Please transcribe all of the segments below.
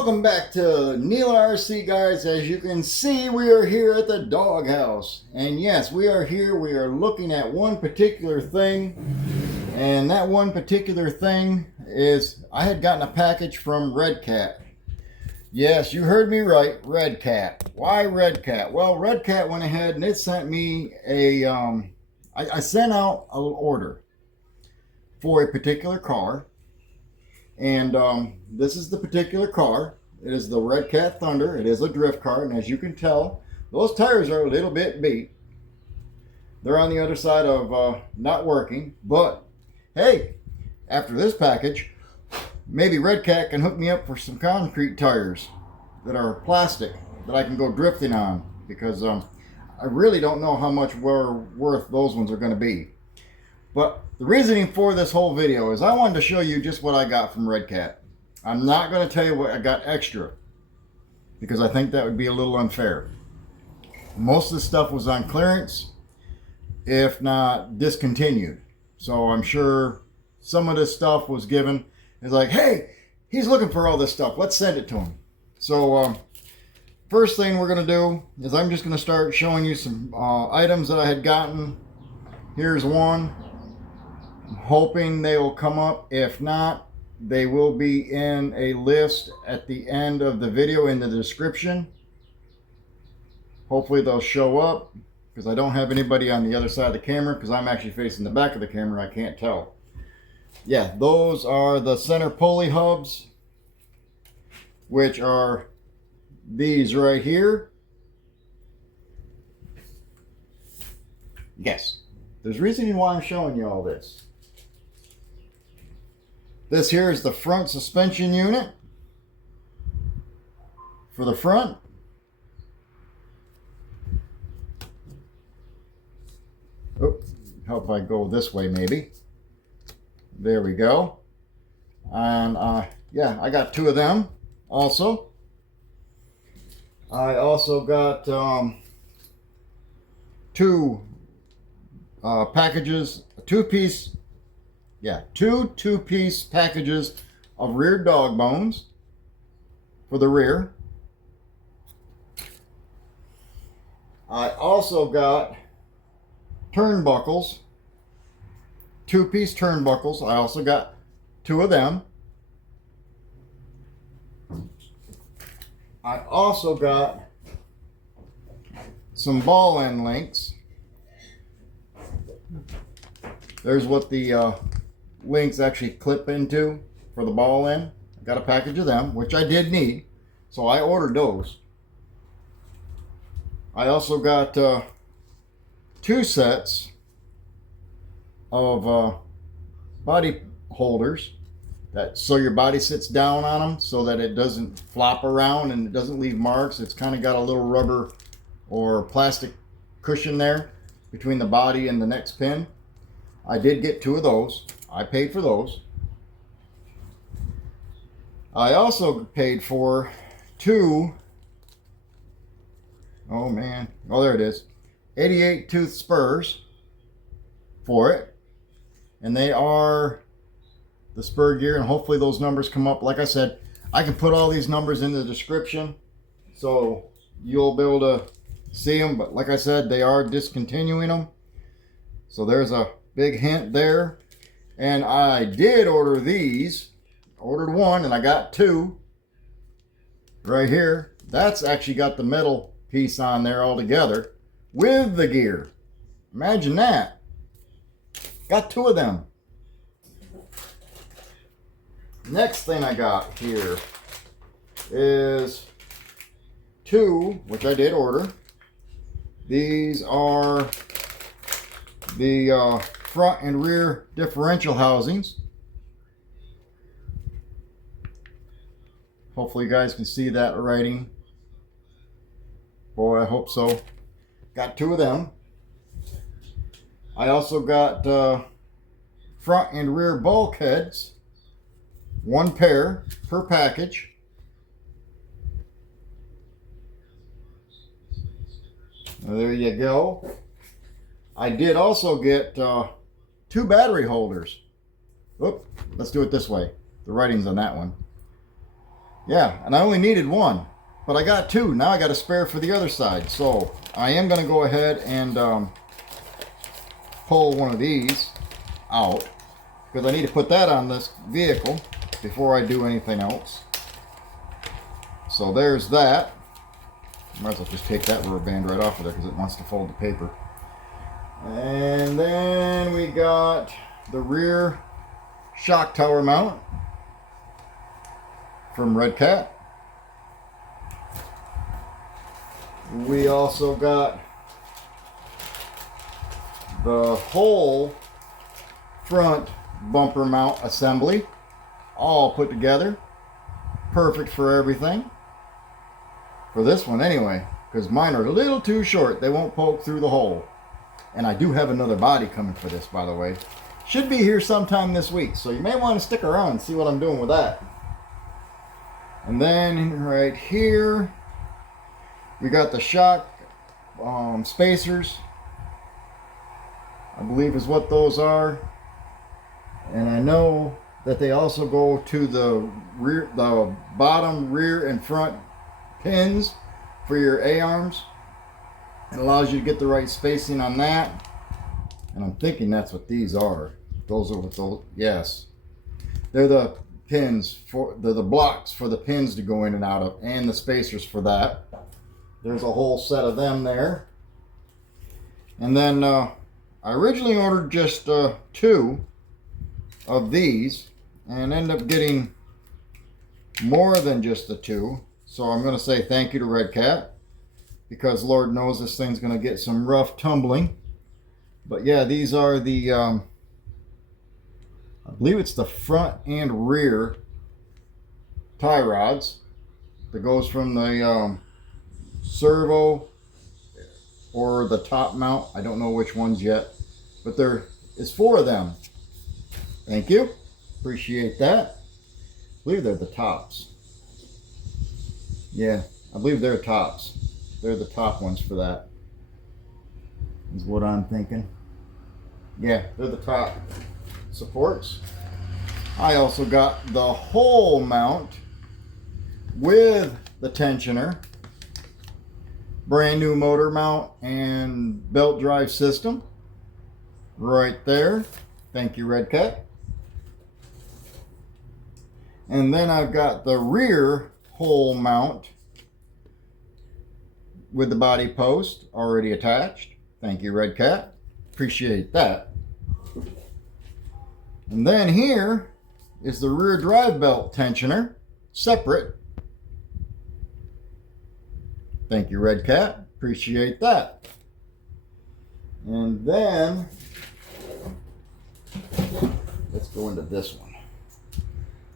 Welcome back to Neil RC, guys. As you can see, we are here at the doghouse. And yes, we are here. We are looking at one particular thing. And that one particular thing is I had gotten a package from Red Cat. Yes, you heard me right, Red Cat. Why Red Cat? Well, Red Cat went ahead and it sent me a, I sent out an order for a particular car. And this is the particular car. It is the Red Cat Thunder. It is a drift car, and as you can tell, those tires are a little bit beat. They're on the other side of not working. But hey, after this package, maybe Red Cat can hook me up for some concrete tires that are plastic that I can go drifting on, because I really don't know how much worth those ones are going to be. But the reasoning for this whole video is I wanted to show you just what I got from Red Cat. I'm not going to tell you what I got extra, because I think that would be a little unfair. Most of the stuff was on clearance, if not discontinued. So I'm sure some of this stuff was given. It's like, hey, he's looking for all this stuff. Let's send it to him. So first thing we're going to do is I'm just going to start showing you some items that I had gotten. Here's one. I'm hoping they will come up. If not, they will be in a list at the end of the video in the description. Hopefully they'll show up, because I don't have anybody on the other side of the camera, because I'm actually facing the back of the camera. I can't tell. Yeah, those are the center pulley hubs, which are these right here. Yes, there's reasoning why I'm showing you all this. This here is the front suspension unit for the front. Oh, help if I go this way maybe. There we go. And yeah, I got two of them also. I also got two packages, two-piece packages of rear dog bones for the rear. I also got turnbuckles, two-piece turnbuckles. I also got two of them. I also got some ball end links. There's what the links actually clip into for the ball end. I got a package of them, which I did need, so I ordered those. I also got two sets of body holders, that so your body sits down on them so that it doesn't flop around and it doesn't leave marks. It's kind of got a little rubber or plastic cushion there between the body and the next pin. I did get two of those. I paid for those. I also paid for two, oh man, oh there it is, 88 tooth spurs for it. And they are the SPUR gear, and hopefully those numbers come up. Like I said, I can put all these numbers in the description so you'll be able to see them. But like I said, they are discontinuing them. So there's a big hint there. And I did order these. Ordered one and I got two right here. That's actually got the metal piece on there all together with the gear. Imagine that. Got two of them. Next thing I got here is two, which I did order. These are the front and rear differential housings. Hopefully you guys can see that writing. Boy, I hope so. Got two of them. I also got front and rear bulkheads. One pair per package. There you go. I did also get two battery holders. Oop, let's do it this way. The writing's on that one. Yeah, and I only needed one, but I got two. Now I got a spare for the other side. So I am going to go ahead and pull one of these out, because I need to put that on this vehicle before I do anything else. So there's that. Might as well just take that rubber band right off of there because it wants to fold the paper. And then we got the rear shock tower mount from Red Cat. We also got the whole front bumper mount assembly all put together. Perfect for everything. For this one anyway, because mine are a little too short. They won't poke through the hole. And I do have another body coming for this, by the way. Should be here sometime this week, so you may want to stick around and see what I'm doing with that. And then right here, we got the shock spacers, I believe is what those are. And I know that they also go to the rear, the bottom, rear, and front pins for your A-arms. It allows you to get the right spacing on that. And I'm thinking that's what these are. Those are what those, yes. They're the pins for, they're the blocks for the pins to go in and out of, and the spacers for that. There's a whole set of them there. And then I originally ordered just 2 of these and ended up getting more than just the 2. So I'm going to say thank you to Red Cat, because Lord knows this thing's going to get some rough tumbling. But yeah, these are the, I believe it's the front and rear tie rods that goes from the servo or the top mount. I don't know which ones yet, but there is 4 of them. Thank you. Appreciate that. I believe they're the tops. Yeah, I believe they're tops. They're the top ones for that, is what I'm thinking. Yeah, they're the top supports. I also got the whole mount with the tensioner, brand new motor mount and belt drive system right there. Thank you, Red Cat. And then I've got the rear whole mount with the body post already attached. Thank you, Red Cat. Appreciate that. And then here is the rear drive belt tensioner, separate. Thank you, Red Cat. Appreciate that. And then let's go into this one.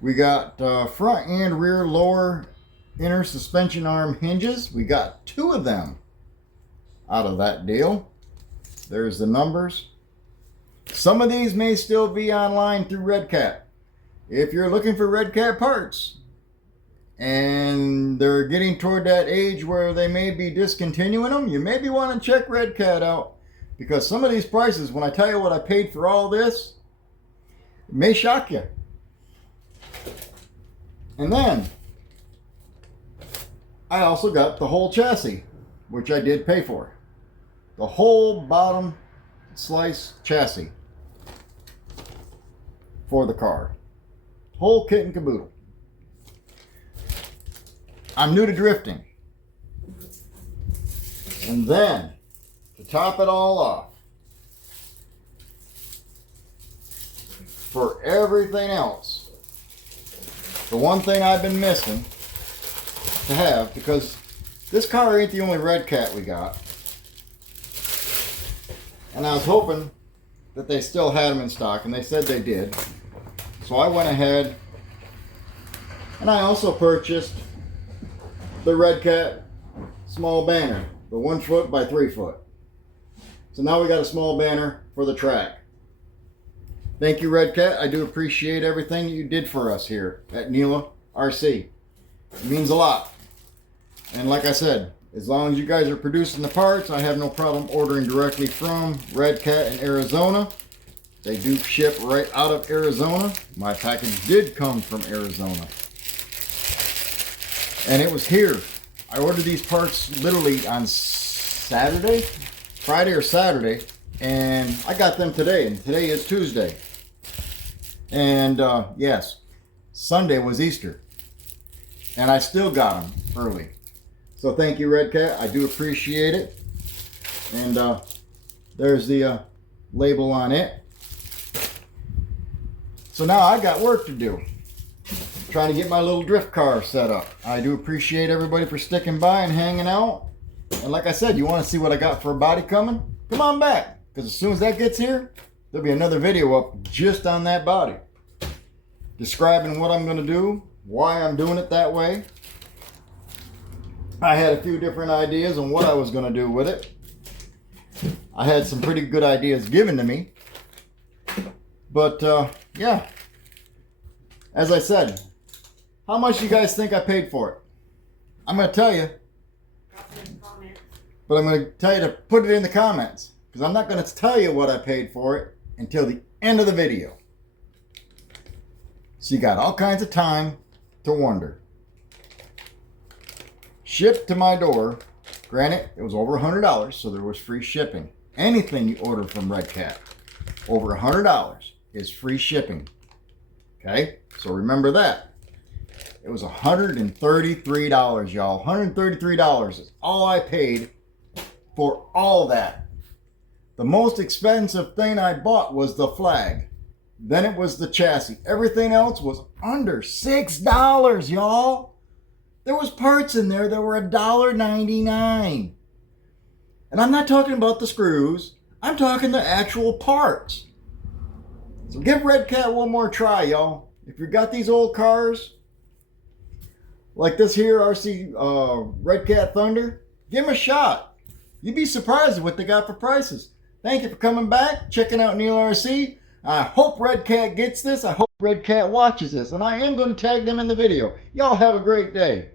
We got front and rear lower inner suspension arm hinges. We got 2 of them out of that deal. There's the numbers. Some of these may still be online through Red Cat. If you're looking for Red Cat parts and they're getting toward that age where they may be discontinuing them, you maybe want to check Red Cat out, because some of these prices, when I tell you what I paid for all this, it may shock you. And then I also got the whole chassis, which I did pay for. The whole bottom slice chassis for the car. Whole kit and caboodle. I'm new to drifting. And then, to top it all off, for everything else, the one thing I've been missing to have, because this car ain't the only Red Cat we got, and I was hoping that they still had them in stock, and they said they did. So I went ahead and I also purchased the Red Cat small banner, the 1 foot by 3 foot. So now we got a small banner for the track. Thank you, Red Cat. I do appreciate everything that you did for us here at Nela RC. It means a lot. And like I said, as long as you guys are producing the parts, I have no problem ordering directly from Red Cat in Arizona. They do ship right out of Arizona. My package did come from Arizona. And it was here. I ordered these parts literally on Saturday, Friday or Saturday, and I got them today, and today is Tuesday. And yes, Sunday was Easter, and I still got them early. So thank you, Red Cat. I do appreciate it. And there's the label on it. So now I got work to do. Trying to get my little drift car set up. I do appreciate everybody for sticking by and hanging out. And like I said, you want to see what I got for a body coming? Come on back, because as soon as that gets here, there'll be another video up just on that body, describing what I'm going to do, why I'm doing it that way. I had a few different ideas on what I was going to do with it. I had some pretty good ideas given to me. But yeah, as I said, how much do you guys think I paid for it? I'm going to tell you. But I'm going to tell you to put it in the comments, because I'm not going to tell you what I paid for it until the end of the video. So you got all kinds of time to wonder. Shipped to my door. Granted, it was over $100, so there was free shipping. Anything you order from Red Cat over $100 is free shipping. Okay, so remember that. It was $133, y'all. $133 is all I paid for all that. The most expensive thing I bought was the flag. Then it was the chassis. Everything else was under $6, y'all. There was parts in there that were $1.99. And I'm not talking about the screws. I'm talking the actual parts. So give Red Cat one more try, y'all. If you got these old cars, like this here RC Red Cat Thunder, give them a shot. You'd be surprised at what they got for prices. Thank you for coming back, checking out Neil RC. I hope Red Cat gets this. I hope Red Cat watches this. And I am going to tag them in the video. Y'all have a great day.